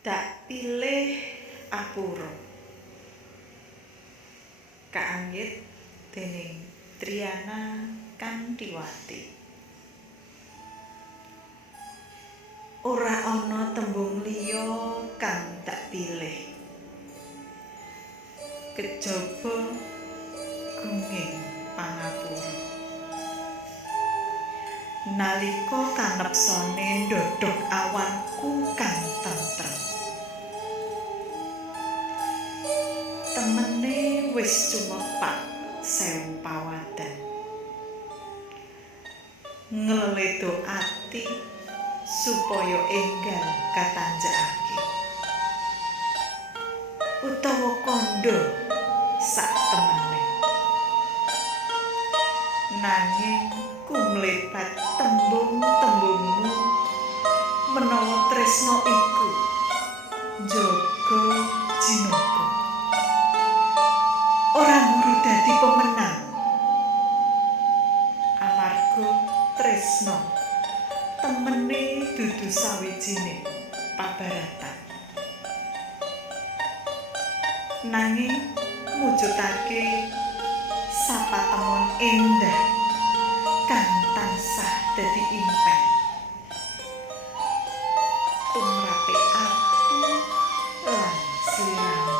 Tak pilih Apura kaanggit déning Triana Kantiwati. Ora ana tembung liya kang tak pilih kejaba gunging pangapura. Nalika kanepsane ndhodhog awanku kang tentrem, temene wis cumepak sewu pawadan, ngleledho ati supaya enggal katanjakake utawa kandha sak temene. Nanging kumlebat tembung-tembungmu menawa tresna iku njaga jinaga ora mburu dadi pemenang, amarga tresna temene dudu sawijining pabaratan, nanging mujudake sapatemon endah kang tansah dadi impen tumrape aku lan sliramu.